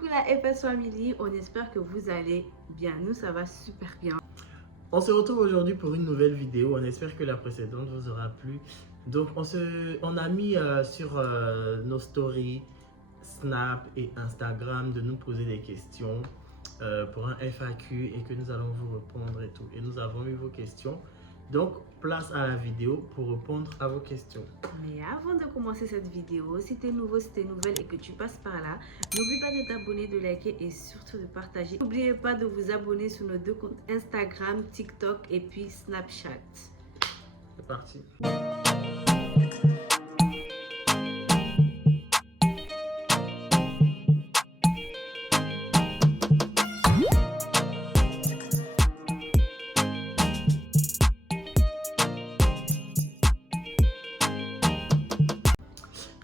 Coucou la FS Family, on espère que vous allez bien. Nous, ça va super bien. On se retrouve aujourd'hui pour une nouvelle vidéo. On espère que la précédente vous aura plu. Donc, on a mis sur nos stories, Snap et Instagram de nous poser des questions pour un FAQ et que nous allons vous répondre et tout. Et nous avons eu vos questions. Donc, place à la vidéo pour répondre à vos questions. Mais avant de commencer cette vidéo, si tu es nouveau, si tu es nouvelle et que tu passes par là, n'oublie pas de t'abonner, de liker et surtout de partager. N'oubliez pas de vous abonner sur nos deux comptes Instagram, TikTok et puis Snapchat. C'est parti.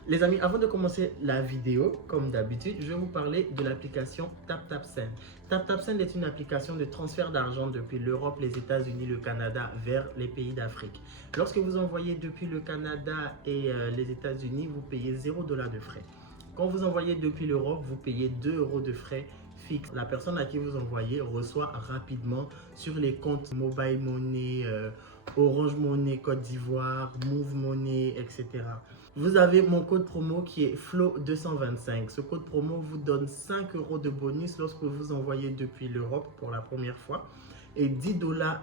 Les amis, avant de commencer la vidéo, comme d'habitude, je vais vous parler de l'application TapTapSend. TapTapSend est une application de transfert d'argent depuis l'Europe, les États-Unis, le Canada vers les pays d'Afrique. Lorsque vous envoyez depuis le Canada et les États-Unis, vous payez 0 $ de frais. Quand vous envoyez depuis l'Europe, vous payez 2 € de frais fixes. La personne à qui vous envoyez reçoit rapidement sur les comptes Mobile Money, Orange Money, Côte d'Ivoire, Move Money, etc. Vous avez mon code promo qui est FLOW225. Ce code promo vous donne 5 € de bonus lorsque vous envoyez depuis l'Europe pour la première fois et 10 $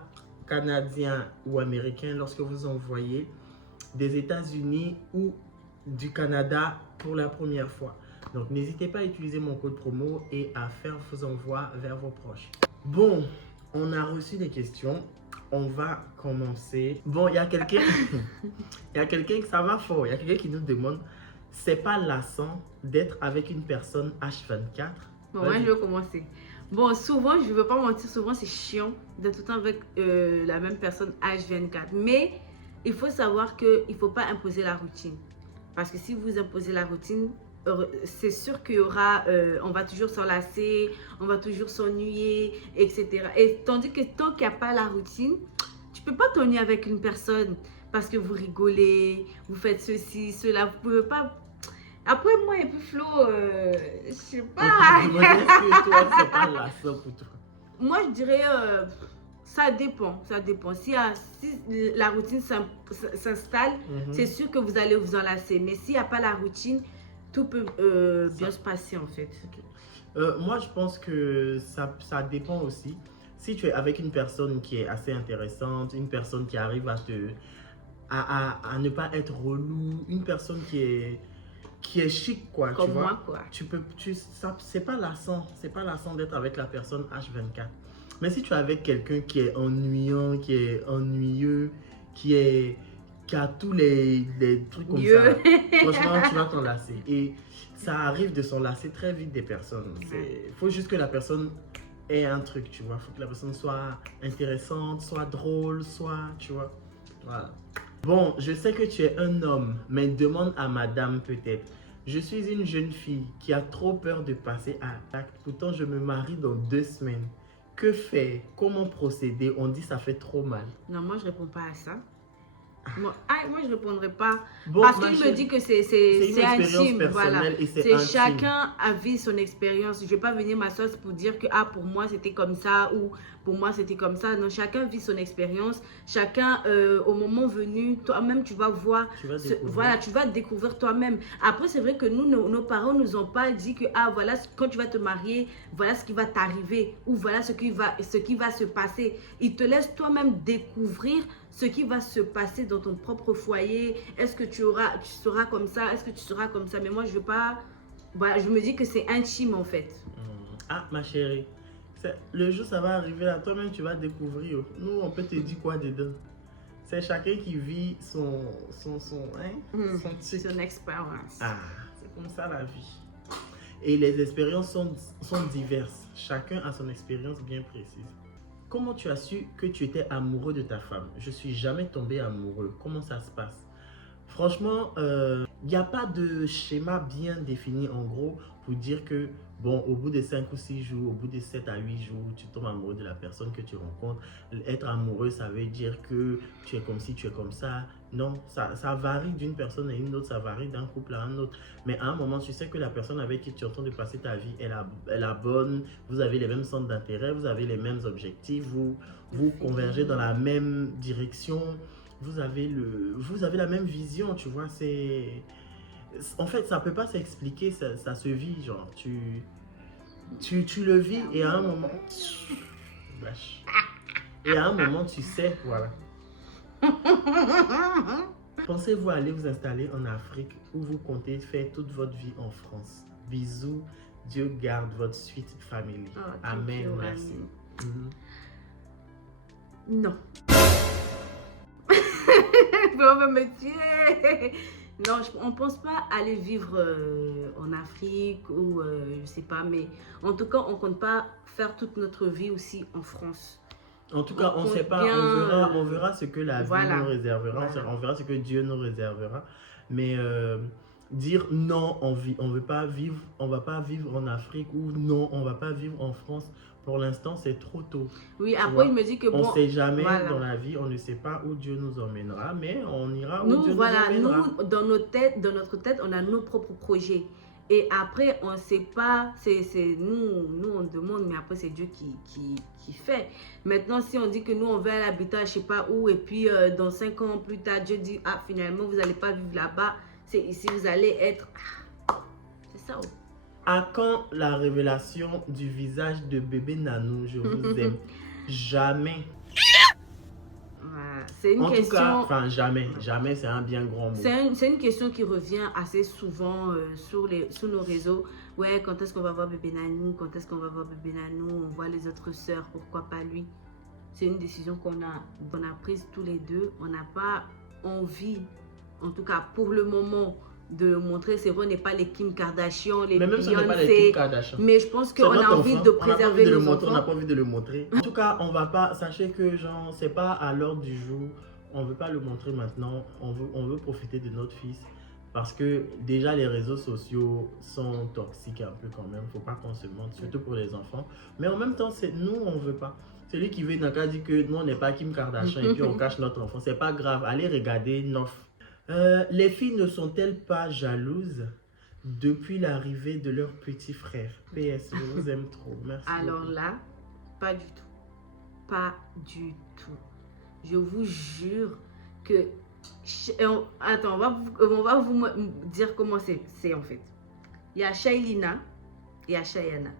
canadiens ou américains lorsque vous envoyez des États-Unis ou du Canada pour la première fois. Donc n'hésitez pas à utiliser mon code promo et à faire vos envois vers vos proches. Bon, on a reçu des questions. On va commencer. Bon, il y a quelqu'un que ça va fort. Il y a quelqu'un qui nous demande, c'est pas lassant d'être avec une personne H24? Bon, moi, je vais commencer. Bon, souvent, je ne veux pas mentir, souvent, c'est chiant d'être tout le temps avec la même personne H24. Mais il faut savoir qu'il ne faut pas imposer la routine. Parce que si vous imposez la routine, c'est sûr qu'il y aura, on va toujours s'enlacer, on va toujours s'ennuyer, etc. Et tandis que tant qu'il n'y a pas la routine, tu ne peux pas t'ennuyer avec une personne parce que vous rigolez, vous faites ceci, cela, vous ne pouvez pas. Après, moi et puis Flo, je sais pas. Est-ce que toi, c'est pas lassant pour toi? Moi, je dirais, ça dépend. Si la routine s'installe, c'est sûr que vous allez vous enlacer. Mais s'il n'y a pas la routine, tout peut bien se passer en fait. Okay. Moi, je pense que ça dépend aussi. Si tu es avec une personne qui est assez intéressante, une personne qui arrive à ne pas être relou, une personne qui est chic, quoi. Comme tu vois, moi, quoi. C'est pas lassant d'être avec la personne H24. Mais si tu es avec quelqu'un qui est ennuyant, qui est ennuyeux, qui a tous les trucs comme ça, franchement, tu vas t'enlacer. Et ça arrive de s'enlacer très vite des personnes. Il faut juste que la personne ait un truc, tu vois. Il faut que la personne soit intéressante, soit drôle, tu vois. Voilà. Bon, je sais que tu es un homme, mais demande à madame peut-être. Je suis une jeune fille qui a trop peur de passer à l'acte. Pourtant, je me marie dans 2 semaines. Que faire? Comment procéder? On dit ça fait trop mal. Non, moi, je réponds pas à ça. Moi, je répondrai pas. Bon, parce qu'il me dit que c'est intime. Voilà. Et c'est chacun a vu son expérience. Je ne vais pas venir m'asseoir pour dire que pour moi c'était comme ça ou pour moi c'était comme ça. Non, chacun vit son expérience. Chacun, au moment venu, toi-même tu vas voir. Tu vas découvrir toi-même. Après, c'est vrai que nous, nos parents nous ont pas dit que voilà, quand tu vas te marier, voilà ce qui va t'arriver ou voilà ce qui va se passer. Ils te laissent toi-même découvrir ce qui va se passer dans ton propre foyer. Est-ce que tu seras comme ça? Est-ce que tu seras comme ça? Mais moi, je veux pas. Voilà, je me dis que c'est intime en fait. Ah, ma chérie, le jour ça va arriver là, toi-même tu vas découvrir. Nous, on peut te dire quoi dedans? C'est chacun qui vit son expérience. Ah, c'est comme ça la vie. Et les expériences sont diverses. Chacun a son expérience bien précise. Comment tu as su que tu étais amoureux de ta femme? Je suis jamais tombé amoureux. Comment ça se passe? Franchement, il n'y a pas de schéma bien défini en gros pour dire que, bon, au bout de 5 ou 6 jours, au bout de 7 à 8 jours, tu tombes amoureux de la personne que tu rencontres. Être amoureux, ça veut dire que tu es comme ci, tu es comme ça. Non, ça varie d'une personne à une autre, ça varie d'un couple à un autre. Mais à un moment, tu sais que la personne avec qui tu es en train de passer ta vie est la bonne, vous avez les mêmes centres d'intérêt, vous avez les mêmes objectifs, vous convergez dans la même direction. Vous avez la même vision, tu vois, en fait, ça peut pas s'expliquer, ça se vit, genre, tu le vis et à un moment, wesh. Et à un moment, tu sais, voilà. Pensez-vous aller vous installer en Afrique ou vous comptez faire toute votre vie en France? Bisous, Dieu garde votre sweet family. Oh, Amen, merci. Non. On va me tuer. Non, on ne pense pas aller vivre en Afrique ou je sais pas, mais en tout cas, on ne compte pas faire toute notre vie aussi en France. En tout cas, on ne sait pas, bien, on verra ce que la vie nous réservera, on verra ce que Dieu nous réservera. Mais dire non, on veut pas vivre, on va pas vivre en Afrique ou non, on va pas vivre en France. Pour l'instant, c'est trop tôt. Oui, après, je me dis que bon... On ne sait jamais dans la vie, on ne sait pas où Dieu nous emmènera, mais on ira où Dieu nous emmènera. Nous, dans notre tête, on a nos propres projets. Et après, on ne sait pas, nous, on demande, mais après, c'est Dieu qui fait. Maintenant, si on dit que nous, on va à l'habitat, je ne sais pas où, et puis dans 5 ans plus tard, Dieu dit, ah, finalement, vous n'allez pas vivre là-bas, c'est ici, vous allez être... C'est ça. À quand la révélation du visage de bébé Nanou? Je vous aime. Jamais. C'est une question... En tout cas, enfin jamais. Jamais, c'est un bien grand mot. C'est une question qui revient assez souvent sur nos réseaux. Ouais, quand est-ce qu'on va voir bébé Nanou? Quand est-ce qu'on va voir bébé Nanou? On voit les autres sœurs, pourquoi pas lui? C'est une décision qu'on a prise tous les deux. On n'a pas envie, en tout cas pour le moment, de montrer, c'est vrai, on n'est pas les Kim Kardashian, les Beyoncé, mais je pense qu'on a envie de préserver nos enfants. On n'a pas envie de le montrer. En tout cas, on va pas, sachez que genre, c'est pas à l'heure du jour, on veut pas le montrer maintenant, on veut profiter de notre fils, parce que déjà les réseaux sociaux sont toxiques un peu quand même, faut pas qu'on se montre, surtout pour les enfants, mais en même temps, nous, on veut pas. Celui qui veut, n'a qu'à dire que nous, on n'est pas Kim Kardashian et puis on cache notre enfant, c'est pas grave, allez regarder Nof. Les filles ne sont-elles pas jalouses depuis l'arrivée de leur petit frère? PS, je vous aime trop. Merci. Alors beaucoup. Là, pas du tout. Pas du tout. Je vous jure que... Attends, on va vous dire comment c'est en fait. Il y a Shailina et il y a Shayana.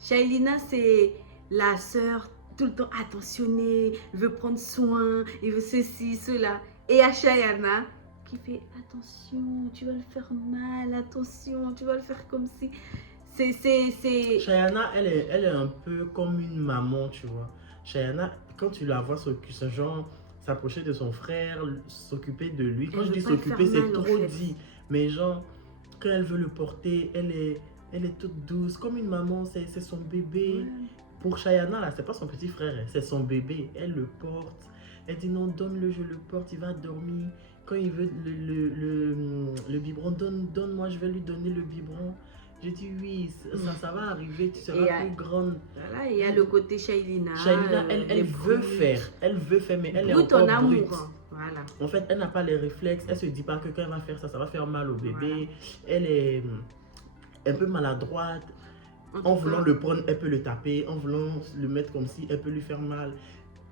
Shailina, c'est la sœur tout le temps attentionnée, elle veut prendre soin, elle veut ceci, cela. Et il y a Shayana qui fait attention, tu vas le faire mal, attention, tu vas le faire comme si... Shayana, elle est un peu comme une maman, tu vois. Shayana, quand tu la vois s'approcher de son frère, s'occuper de lui, quand je dis s'occuper, c'est trop dit. Mais genre, quand elle veut le porter, elle est toute douce, comme une maman, c'est son bébé. Ouais. Pour Shayana, là, c'est pas son petit frère, c'est son bébé, elle le porte. Elle dit non, donne-le, je le porte, il va dormir. Quand il veut le biberon, donne-moi, je vais lui donner le biberon. Je dis oui, ça va arriver, tu seras plus grande. Voilà, il y a le côté Shailina. Shailina, elle veut faire, mais elle est encore brute. Voilà. En fait, elle n'a pas les réflexes, elle se dit pas que quand elle va faire ça, ça va faire mal au bébé. Voilà. Elle est un peu maladroite. En voulant le prendre, elle peut le taper. En voulant le mettre comme si, elle peut lui faire mal.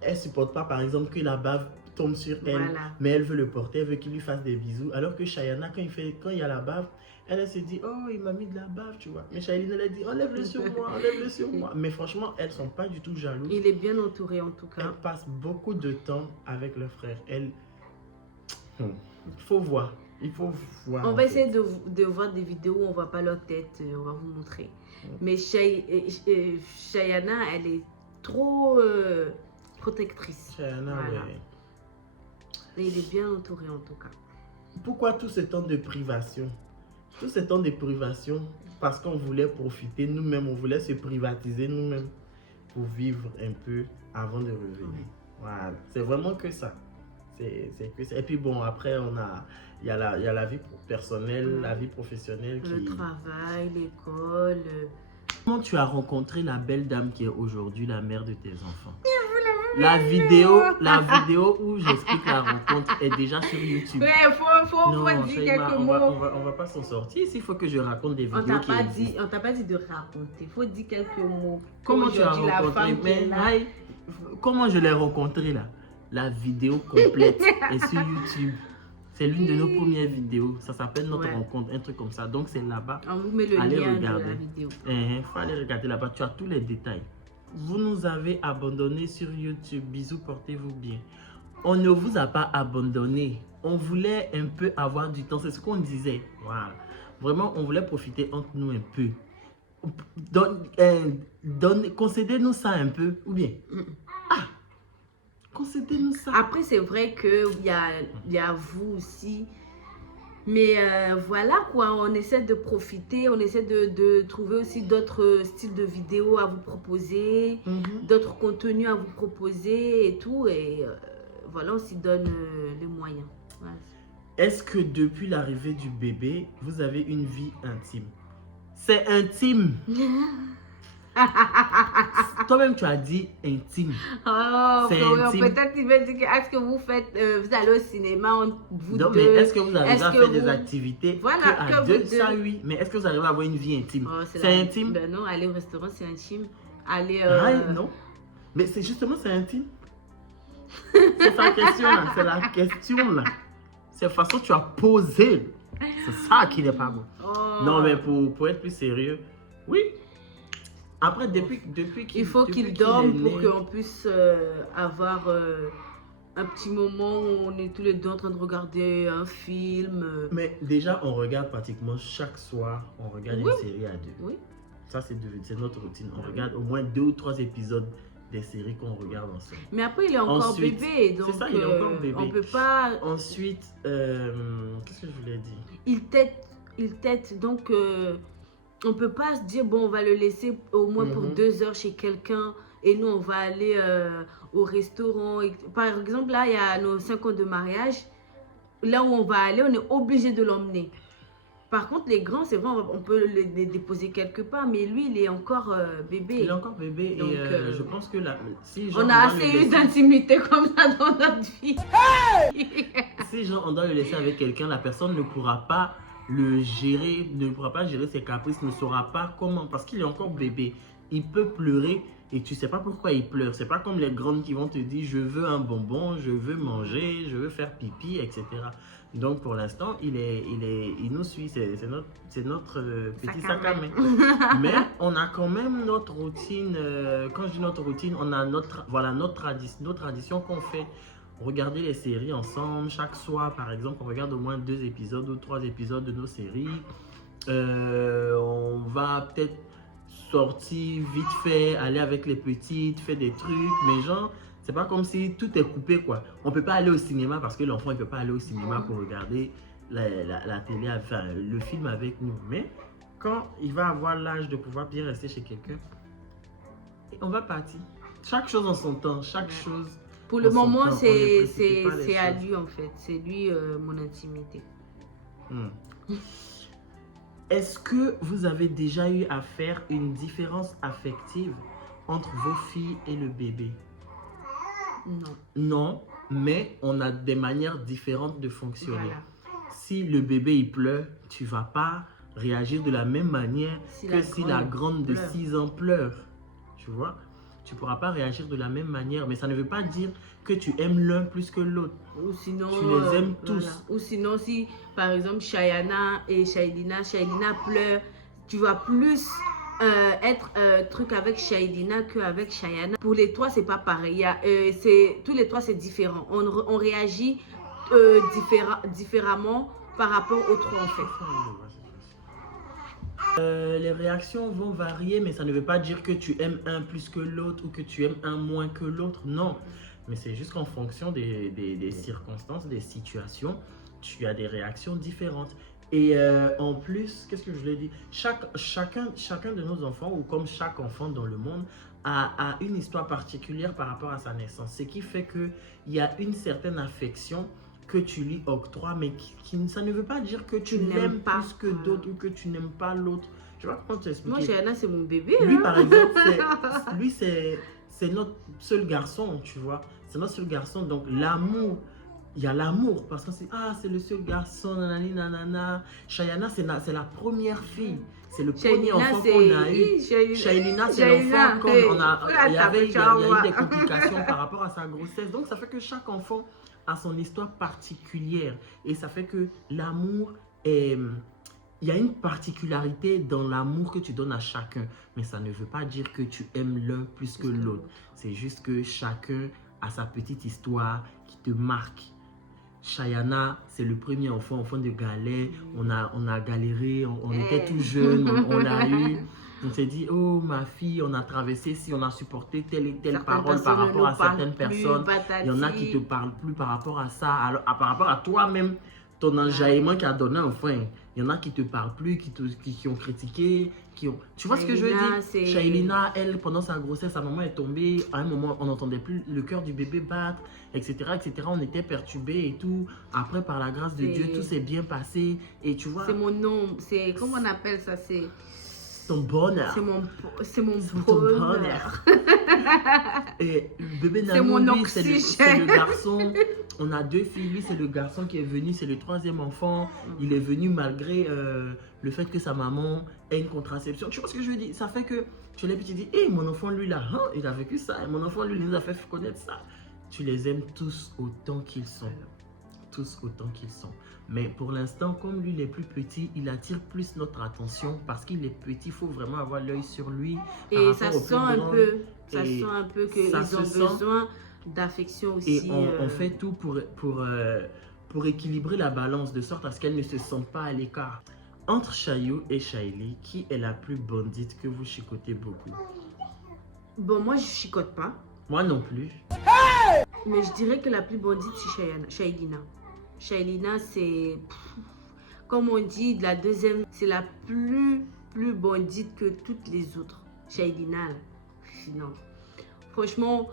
Elle supporte pas, par exemple, que la bave tombe sur elle, mais elle veut le porter, elle veut qu'il lui fasse des bisous. Alors que Shayana, quand il y a la bave, elle se dit, oh, il m'a mis de la bave, tu vois. Mais Shailina, elle a dit, enlève-le sur moi, enlève-le sur moi. Mais franchement, elles sont pas du tout jalouses. Il est bien entouré, en tout cas. Elles passent beaucoup de temps avec leur frère. Il faut voir. Il faut voir. On va essayer de voir des vidéos où on voit pas leur tête, on va vous montrer. Mais Shayana, elle est trop protectrice. Shayana, voilà. Et il est bien entouré en tout cas. Pourquoi tout ce temps de privation? Tout ce temps de privation, parce qu'on voulait profiter nous-mêmes, on voulait se privatiser nous-mêmes pour vivre un peu avant de revenir. Voilà, c'est vraiment que ça. Et puis bon, après, il y a la vie personnelle, la vie professionnelle Le travail, l'école. Comment tu as rencontré la belle dame qui est aujourd'hui la mère de tes enfants? La vidéo où j'explique la rencontre est déjà sur YouTube. Ouais, faut dire quelques mots. On va pas s'en sortir. S'il faut que je raconte des vidéos On t'a pas dit de raconter. Faut dire quelques mots. Comment tu as rencontré? Comment je l'ai rencontré là? La vidéo complète est sur YouTube. C'est l'une de nos premières vidéos. Ça s'appelle Notre rencontre, un truc comme ça. Donc c'est là-bas. On vous met le allez lien regarder. de la vidéo. Faut aller regarder là-bas. Tu as tous les détails. Vous nous avez abandonnés sur YouTube. Bisous, portez-vous bien. On ne vous a pas abandonné. On voulait un peu avoir du temps. C'est ce qu'on disait. Voilà. Vraiment, on voulait profiter entre nous un peu. Concédez-nous ça un peu. Ou bien concédez-nous ça. Après, c'est vrai qu'il y a vous aussi. Mais voilà quoi, on essaie de profiter, on essaie de trouver aussi d'autres styles de vidéos à vous proposer, d'autres contenus à vous proposer et tout. Et voilà, on s'y donne les moyens. Voilà. Est-ce que depuis l'arrivée du bébé, vous avez une vie intime? C'est intime. Toi-même, tu as dit intime. Oh, c'est intime. Peut-être qu'il veut dire que est-ce que vous faites, vous allez au cinéma, vous non, deux. Mais est-ce que vous arrivez à faire des activités? Voilà, que deux, ça oui. Mais est-ce que vous arrivez à avoir une vie intime? C'est intime? Ben non, aller au restaurant, c'est intime. Aller. Non. Mais c'est justement, c'est intime. C'est sa question là. C'est la question là. C'est la façon que tu as posé. C'est ça qui n'est pas bon. Oh. Non, mais pour être plus sérieux, oui. Après, depuis qu'il il faut qu'il dorme pour qu'on puisse avoir un petit moment où on est tous les deux en train de regarder un film. Mais déjà, on regarde pratiquement chaque soir, on regarde une série à deux. Oui. Ça, c'est notre routine. On regarde au moins 2 ou 3 épisodes des séries qu'on regarde ensemble. Mais après, il est encore bébé. Donc, c'est ça, il est encore bébé. On peut pas... Ensuite, qu'est-ce que je voulais dire? Il tète, donc... on peut pas se dire, bon, on va le laisser au moins pour 2 heures chez quelqu'un et nous, on va aller au restaurant. Par exemple, là, il y a nos 5 ans de mariage. Là où on va aller, on est obligé de l'emmener. Par contre, les grands, c'est vrai, on peut les déposer quelque part, mais lui, il est encore bébé. Il est encore bébé. Donc, et je pense que si on a assez eu d'intimité comme ça dans notre vie. Si genre, on doit le laisser avec quelqu'un, la personne ne pourra pas le gérer, ne pourra pas gérer ses caprices, ne saura pas comment, parce qu'il est encore bébé. Il peut pleurer et tu sais pas pourquoi il pleure. C'est pas comme les grandes qui vont te dire je veux un bonbon, je veux manger, je veux faire pipi, etc. Donc pour l'instant, il nous suit, c'est notre petit sac à main. Mais on a quand même notre routine. Quand je dis notre routine, on a nos traditions qu'on fait. Regarder les séries ensemble chaque soir, par exemple, on regarde au moins 2 épisodes ou 3 épisodes de nos séries. On va peut-être sortir vite fait, aller avec les petites, faire des trucs, mais genre, c'est pas comme si tout est coupé quoi. On peut pas aller au cinéma parce que l'enfant il peut pas aller au cinéma pour regarder la télé, enfin le film avec nous. Mais quand il va avoir l'âge de pouvoir bien rester chez quelqu'un, on va partir. Chaque chose en son temps, chaque chose. Pour le moment, c'est à lui en fait. C'est lui mon intimité. Est-ce que vous avez déjà eu à faire une différence affective entre vos filles et le bébé? Non. Non, mais on a des manières différentes de fonctionner. Voilà. Si le bébé il pleure, tu vas pas réagir de la même manière que si la grande de 6 ans pleure. Tu vois? Tu ne pourras pas réagir de la même manière, mais ça ne veut pas dire que tu aimes l'un plus que l'autre. Ou sinon, tu les aimes tous. Voilà. Ou sinon, si par exemple Shayana et Shailina pleurent, tu vas plus être truc avec Shailina qu'avec Shayana. Pour les 3, c'est pas pareil. Tous les 3, c'est différent. On réagit différemment par rapport aux 3 en fait. Les réactions vont varier, mais ça ne veut pas dire que tu aimes un plus que l'autre ou que tu aimes un moins que l'autre. Non, mais c'est juste qu'en fonction des circonstances, des situations, tu as des réactions différentes. Et en plus, qu'est-ce que je voulais dire? Chacun de nos enfants, ou comme chaque enfant dans le monde, a une histoire particulière par rapport à sa naissance. Ce qui fait qu'il y a une certaine affection que tu lui octroies, mais ça ne veut pas dire que tu l'aimes plus que d'autres ou que tu n'aimes pas l'autre. Je ne sais pas comment t'expliquer. Moi, Shayana, c'est mon bébé. Lui, par exemple, c'est notre seul garçon, tu vois. C'est notre seul garçon, donc l'amour. Il y a l'amour parce que c'est le seul garçon, nanani, nanana. Shayana, c'est la première fille. C'est le premier enfant qu'on a eu. Shailina, c'est l'enfant qu'on il y a eu des complications par rapport à sa grossesse. Donc, ça fait que chaque enfant a son histoire particulière. Et ça fait que l'amour est... Il y a une particularité dans l'amour que tu donnes à chacun. Mais ça ne veut pas dire que tu aimes l'un plus que l'autre. C'est juste que chacun a sa petite histoire qui te marque. Shayana, c'est le premier enfant de Galais. On a galéré, on était tout jeunes, on l'a eu. On s'est dit, oh ma fille, on a traversé, si on a supporté telle et telle parole par rapport à certaines personnes. Il y en a qui ne te parlent plus par rapport à ça, alors, par rapport à toi-même, ton enjaillement qui a donné enfin. Il y en a qui ne te parlent plus, qui ont critiqué, Tu vois ce que je veux dire? Shailina, elle, pendant sa grossesse, sa maman est tombée. À un moment, on n'entendait plus le cœur du bébé battre, etc., etc. On était perturbés et tout. Après, par la grâce de Dieu, tout s'est bien passé. Et tu vois... C'est mon nom. C'est... Comment on appelle ça? C'est... Ton bonheur. C'est mon bonheur. Et le bébé Nanou, lui, c'est le garçon. On a 2 filles. Lui, c'est le garçon qui est venu. C'est le 3e enfant. Il est venu malgré le fait que sa maman ait une contraception. Tu vois ce que je veux dire? Ça fait que tu les petits dis, hé, mon enfant, lui, là, hein, il a vécu ça. Et mon enfant, lui, il nous a fait connaître ça. Tu les aimes tous autant qu'ils sont. Tous autant qu'ils sont. Mais pour l'instant, comme lui, il est plus petit, il attire plus notre attention parce qu'il est petit. Il faut vraiment avoir l'œil sur lui. Et ça sent un peu, ça sent un peu qu'ils ont besoin d'affection aussi. Et on fait tout pour équilibrer la balance de sorte à ce qu'elle ne se sente pas à l'écart. Entre Chayou et Shaili, qui est la plus bandite que vous chicotez beaucoup? Bon, moi, je chicote pas. Moi non plus. Mais je dirais que la plus bandite, c'est Shailina. Shailina, c'est, comme on dit, la deuxième, c'est la plus bandite que toutes les autres. Shailina, non. Franchement,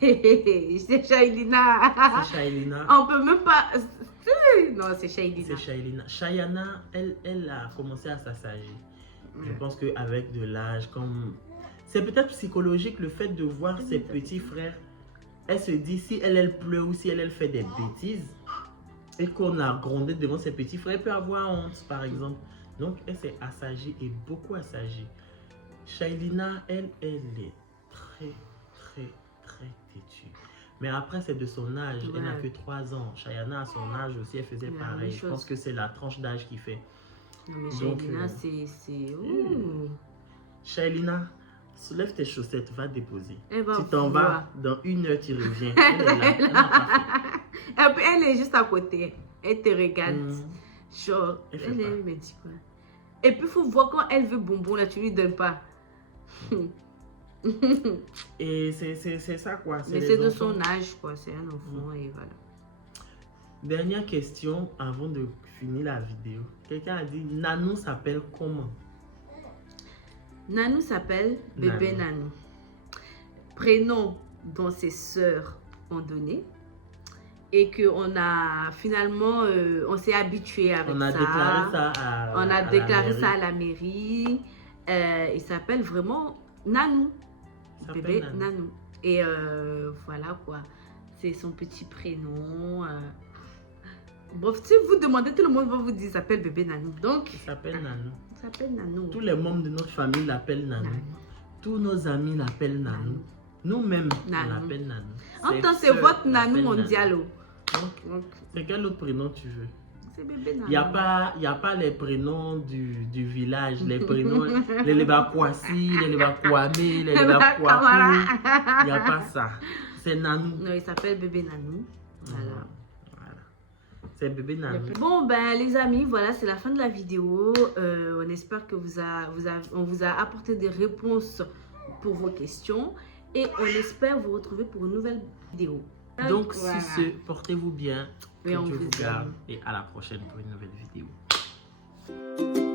c'est Shailina. C'est Shailina. On peut même pas... Non, c'est Shailina. C'est Shailina. Shayana, elle a commencé à s'assagir. Je pense qu'avec de l'âge, comme... C'est peut-être psychologique le fait de voir ses petits frères. Elle se dit, si elle pleure ou si elle fait des bêtises et qu'on a grondé devant ses petits frères, elle peut avoir honte, par exemple. Donc, elle s'est assagie et beaucoup assagie. Shailina, elle est très têtue. Mais après, c'est de son âge. Elle n'a que 3 ans. Shayana, à son âge aussi, elle faisait pareil. Je pense que c'est la tranche d'âge qui fait. Non, mais Shailina, c'est... Shailina, soulève tes chaussettes, va déposer. Tu t'en vas, dans 1 heure, tu reviens. Elle est là. Elle est juste à côté. Elle te regarde. Genre, elle me dit quoi? Et puis, il faut voir quand elle veut bonbon, là, tu lui donnes pas. Et c'est ça, quoi. Mais c'est de son âge, quoi. C'est un enfant, et voilà. Dernière question avant de finir la vidéo. Quelqu'un a dit, Nanou s'appelle comment? Nanou s'appelle bébé Nanou. Prénom dont ses sœurs ont donné. Et qu'on a finalement, on s'est habitué avec ça. On a déclaré ça à la mairie. Il s'appelle vraiment Nanou. Bébé Nanou. Et voilà quoi. C'est son petit prénom. Bref, si vous demandez, tout le monde va vous dire, il s'appelle bébé Nanou. Donc, il s'appelle Nanou. Il s'appelle Nanou. Tous les membres de notre famille l'appellent Nanou. Tous nos amis l'appellent Nanou. Nous-mêmes, on l'appelle Nanou. En tant c'est votre Nanou mondial. Donc, c'est quel autre prénom tu veux? C'est bébé Nanou. Il n'y a pas les prénoms du village, les prénoms, les Lebakwasi, les Lebakwame, les Lebakwaku. Il n'y a pas ça. C'est Nanou. Non, il s'appelle bébé Nanou. Voilà. C'est bébé Nanou. Bon, ben les amis, voilà, c'est la fin de la vidéo. On espère que on vous a apporté des réponses pour vos questions. Et on espère vous retrouver pour une nouvelle vidéo. Donc, Voilà. sur ce, portez-vous bien, que Et on Dieu vous vous aime. garde et à la prochaine pour une nouvelle vidéo.